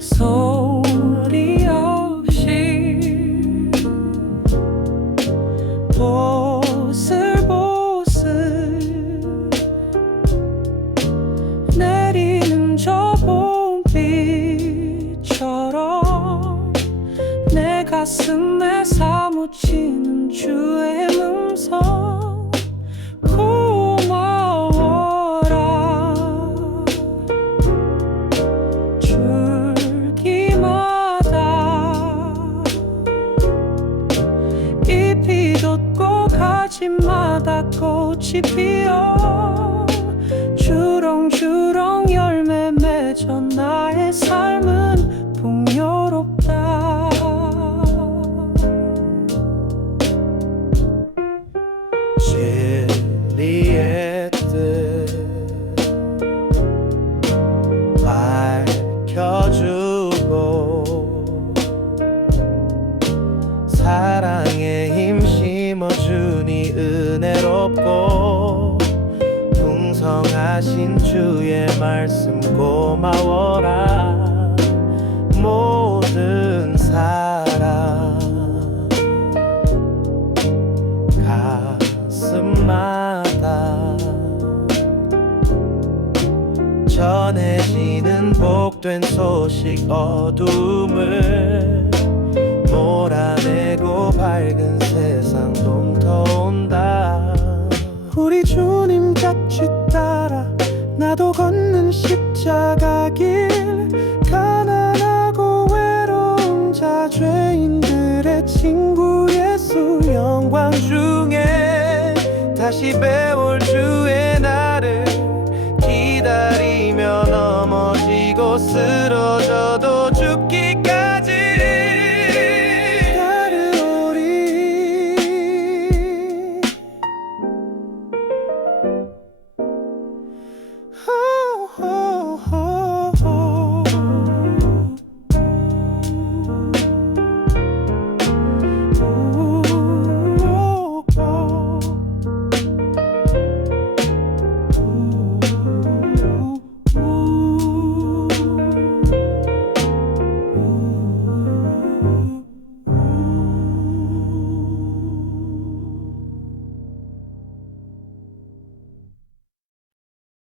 소리 없이 보슬보슬 내리는 저 봄비처럼 내 가슴 내삶 가지마다 꽃이 피어 주렁주렁 열매 맺어 나의 삶은 풍요 은혜롭고 풍성하신 주의 말씀 고마워라. 모든 사랑 가슴마다 전해지는 복된 소식 어둠을 몰아내고 밝은 세상 친구 예수 영광 중에 다시 배울